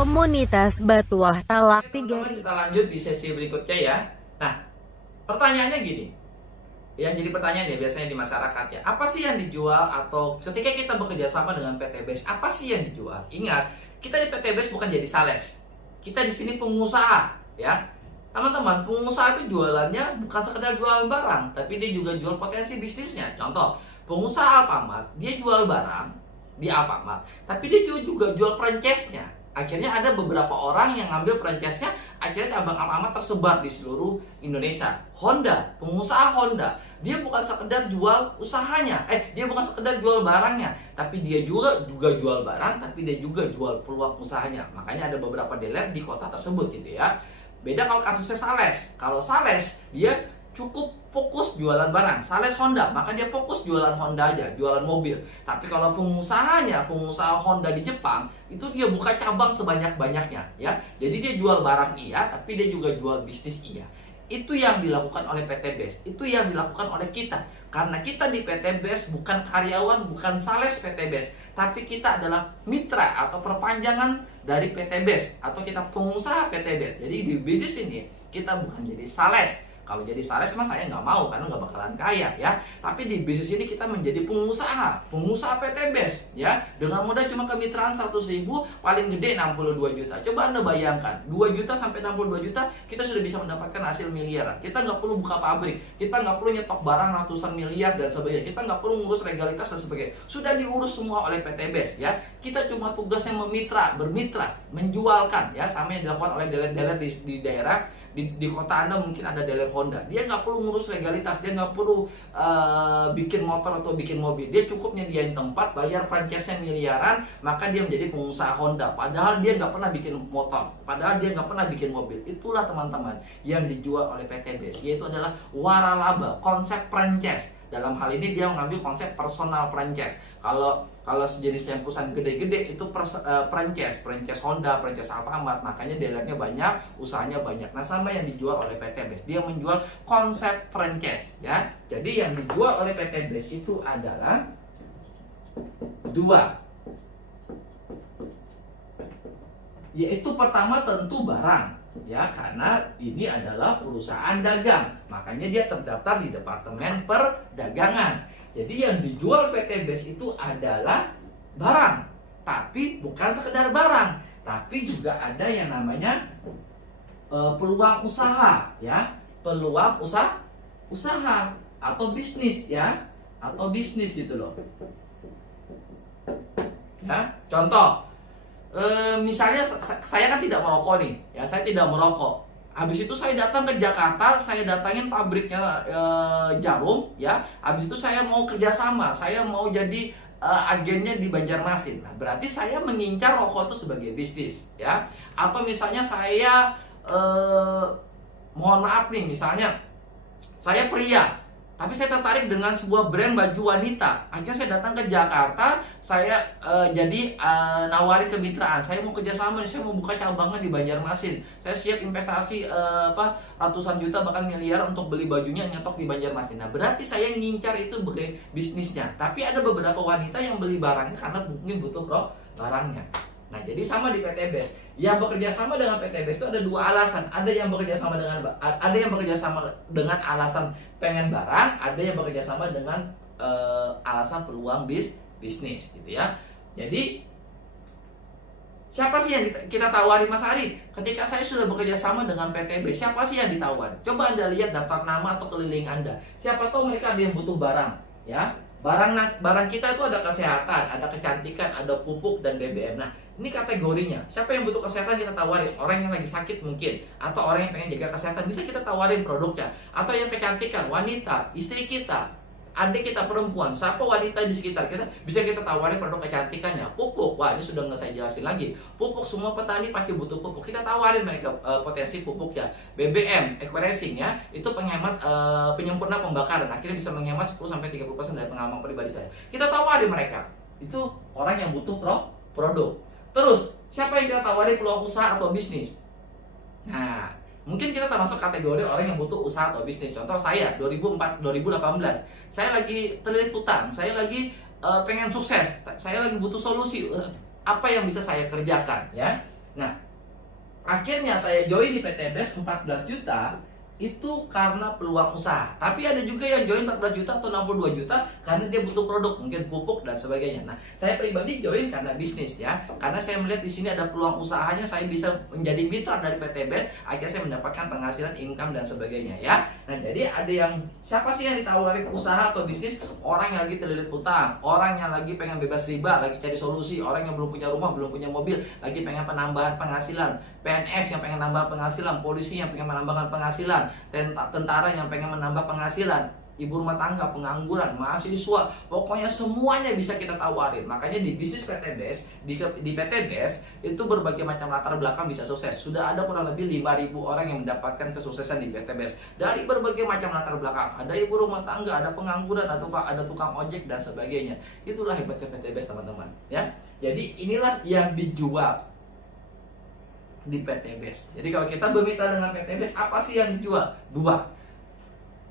Komunitas Batuah Talak Oke, teman-teman, 3000. kita lanjut di sesi berikutnya ya. Nah, pertanyaannya gini. Yang jadi pertanyaan ya biasanya di masyarakat ya. Apa sih yang dijual atau ketika kita bekerja sama dengan PT BES, apa sih yang dijual? Ingat, kita di PT BES bukan jadi sales. Kita di sini pengusaha ya. Teman-teman, pengusaha itu jualannya bukan sekedar jual barang, tapi dia juga jual potensi bisnisnya. Contoh, pengusaha Alfamart, dia jual barang di Alfamart, tapi dia juga jual franchise-nya. Akhirnya ada beberapa orang yang ngambil franchise-nya, akhirnya cabang Alfamart tersebar di seluruh Indonesia. Honda, pengusaha Honda, dia bukan sekedar jual usahanya, dia bukan sekedar jual barangnya, tapi dia juga jual barang, tapi dia juga jual peluang usahanya. Makanya ada beberapa dealer di kota tersebut gitu ya. Beda kalau kasusnya Sales. Kalau Sales, dia cukup fokus jualan barang. Sales Honda, maka dia fokus jualan Honda aja, jualan mobil. Tapi kalau pengusahanya, pengusaha Honda di Jepang, itu dia buka cabang sebanyak-banyaknya ya. Jadi dia jual barang iya, tapi dia juga jual bisnis iya. Itu yang dilakukan oleh PT BES, itu yang dilakukan oleh kita. Karena kita di PT BES bukan karyawan, bukan sales PT BES, tapi kita adalah mitra atau perpanjangan dari PT BES, atau kita pengusaha PT BES. Jadi di bisnis ini kita bukan jadi sales. Kalau jadi sales mah saya nggak mau, karena nggak bakalan kaya ya. Tapi di bisnis ini kita menjadi pengusaha PT BES ya. Dengan modal cuma kemitraan 100.000, paling gede 62 juta. Coba Anda bayangkan, 2 juta sampai 62 juta kita sudah bisa mendapatkan hasil miliaran. Kita nggak perlu buka pabrik, kita nggak perlu nyetok barang ratusan miliar dan sebagainya. Kita nggak perlu ngurus legalitas dan sebagainya. Sudah diurus semua oleh PT BES ya. Kita cuma tugasnya bermitra, menjualkan ya, sama yang dilakukan oleh dealer-dealer di daerah. Di kota Anda mungkin ada dealer Honda, dia nggak perlu ngurus legalitas, dia nggak perlu bikin motor atau bikin mobil, dia cukup nyediain tempat, bayar franchise-nya miliaran, maka dia menjadi pengusaha Honda. Padahal dia nggak pernah bikin motor, padahal dia nggak pernah bikin mobil. Itulah teman-teman yang dijual oleh PT BES, yaitu adalah waralaba, konsep franchise. Dalam hal ini dia mengambil konsep personal franchise. Kalau sejenis yang perusahaan gede-gede itu franchise Honda, franchise Alfamart, makanya dealernya banyak, usahanya banyak. Nah, sama yang dijual oleh PT BES, dia menjual konsep franchise ya. Jadi yang dijual oleh PT BES itu adalah dua, yaitu pertama tentu barang ya, karena ini adalah perusahaan dagang, makanya dia terdaftar di Departemen Perdagangan. Jadi yang dijual PT BES itu adalah barang, tapi bukan sekedar barang, tapi juga ada yang namanya peluang usaha ya, peluang usaha atau bisnis ya, atau bisnis gitu loh ya. Contoh, misalnya saya kan tidak merokok nih ya, saya tidak merokok. Habis itu saya datang ke Jakarta, saya datangin pabriknya jarum ya. Habis itu saya mau kerjasama, saya mau jadi agennya di Banjarmasin. Nah, berarti saya mengincar rokok itu sebagai bisnis ya. Atau misalnya saya mohon maaf nih, misalnya saya pria, tapi saya tertarik dengan sebuah brand baju wanita. Akhirnya saya datang ke Jakarta, saya jadi nawarin kemitraan. Saya mau kerjasama, saya mau buka cabangnya di Banjarmasin. Saya siap investasi ratusan juta bahkan miliar untuk beli bajunya, nyetok di Banjarmasin. Nah, berarti saya ngincar itu sebagai bisnisnya. Tapi ada beberapa wanita yang beli barangnya karena mungkin butuh barangnya. Nah, jadi sama di PT BES. Yang bekerja sama dengan PT BES itu ada dua alasan. Ada yang bekerja sama dengan alasan pengen barang, ada yang bekerja sama dengan alasan peluang bisnis gitu ya. Jadi siapa sih yang kita tawari, Mas Ari? Ketika saya sudah bekerja sama dengan PT BES, siapa sih yang ditawar? Coba Anda lihat daftar nama atau keliling Anda. Siapa tahu mereka ada yang butuh barang ya. Barang kita itu ada kesehatan, ada kecantikan, ada pupuk dan BBM. Nah, ini kategorinya. Siapa yang butuh kesehatan kita tawarin, orang yang lagi sakit mungkin, atau orang yang pengen jaga kesehatan bisa kita tawarin produknya. Atau yang kecantikan, wanita, istri kita, adik kita perempuan, siapa wanita di sekitar kita, bisa kita tawarin produk kecantikannya. Pupuk, wah ini sudah nggak saya jelasin lagi. Pupuk, semua petani pasti butuh pupuk, kita tawarin mereka potensi pupuknya. BBM, eco-racing ya, itu penghemat penyempurna pembakaran, akhirnya bisa menghemat 10-30% dari pengalaman pribadi saya. Kita tawarin mereka, itu orang yang butuh produk. Terus, siapa yang kita tawarin peluang usaha atau bisnis? Nah, mungkin kita termasuk kategori orang yang butuh usaha atau bisnis. Contoh saya 2018, saya lagi terlilit hutang, saya lagi pengen sukses, saya lagi butuh solusi. Apa yang bisa saya kerjakan ya? Nah, akhirnya saya join di PTBS 14 juta itu karena peluang usaha. Tapi ada juga yang join 14 juta atau 62 juta karena dia butuh produk, mungkin pupuk dan sebagainya. Nah, saya pribadi join karena bisnis ya. Karena saya melihat di sini ada peluang usahanya, saya bisa menjadi mitra dari PTBS, akhirnya saya mendapatkan penghasilan, income dan sebagainya ya. Nah, jadi ada yang siapa sih yang ditawarin usaha atau bisnis? Orang yang lagi terlilit utang, orang yang lagi pengen bebas riba, lagi cari solusi, orang yang belum punya rumah, belum punya mobil, lagi pengen penambahan penghasilan, PNS yang pengen nambah penghasilan, polisi yang pengen menambahkan penghasilan, tentara yang pengen menambah penghasilan, ibu rumah tangga, pengangguran, mahasiswa, pokoknya semuanya bisa kita tawarin. Makanya di bisnis PTBS, di PTBS itu berbagai macam latar belakang bisa sukses. Sudah ada kurang lebih 5.000 orang yang mendapatkan kesuksesan di PTBS dari berbagai macam latar belakang. Ada ibu rumah tangga, ada pengangguran, atau ada tukang ojek dan sebagainya. Itulah hebatnya PTBS, teman-teman ya. Jadi inilah yang dijual di PTBS. Jadi kalau kita bermitra dengan PTBS, apa sih yang dijual? Dua,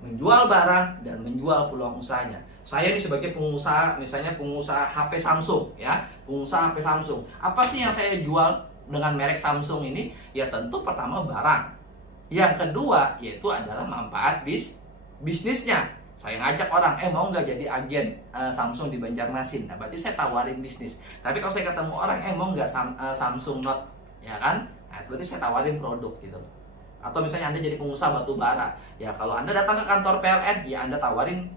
menjual barang dan menjual peluang usahanya. Saya ini sebagai pengusaha, misalnya pengusaha HP Samsung ya, pengusaha HP Samsung. Apa sih yang saya jual dengan merek Samsung ini? Ya tentu pertama barang. Yang kedua yaitu adalah manfaat bisnisnya. Saya ngajak orang, mau nggak jadi agen Samsung di Banjarmasin? Nah, berarti saya tawarin bisnis. Tapi kalau saya ketemu orang, mau nggak Samsung Note, ya kan? Nah, berarti saya tawarin produk gitu. Atau misalnya Anda jadi pengusaha batu bara, ya kalau Anda datang ke kantor PLN, ya Anda tawarin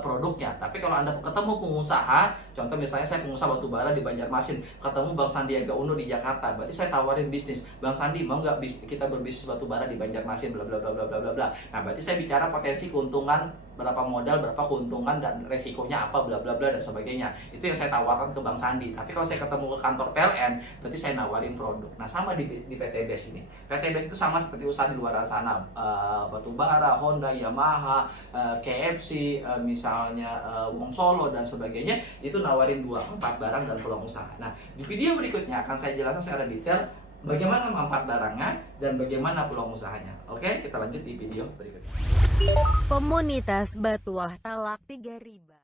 produknya. Tapi kalau Anda ketemu pengusaha, contoh misalnya saya pengusaha batu bara di Banjarmasin, ketemu Bang Sandiaga Uno di Jakarta, berarti saya tawarin bisnis. Bang Sandi, mau nggak kita berbisnis batu bara di Banjarmasin, bla bla bla bla bla bla. Nah, berarti saya bicara potensi keuntungan, berapa modal, berapa keuntungan dan resikonya apa, bla bla bla dan sebagainya. Itu yang saya tawarkan ke Bang Sandi. Tapi kalau saya ketemu ke kantor PLN, berarti saya nawarin produk. Nah, sama di PTBS ini. PTBS itu sama seperti usaha di luar sana, batu bara, Honda, Yamaha, KFC, misalnya Wong Solo dan sebagainya, itu nawarin 4 barang dan peluang usaha. Nah, di video berikutnya akan saya jelaskan secara detail bagaimana manfaat barangnya dan bagaimana peluang usahanya. Oke, kita lanjut di video berikutnya. Komunitas Batuah Talak 3 Riba.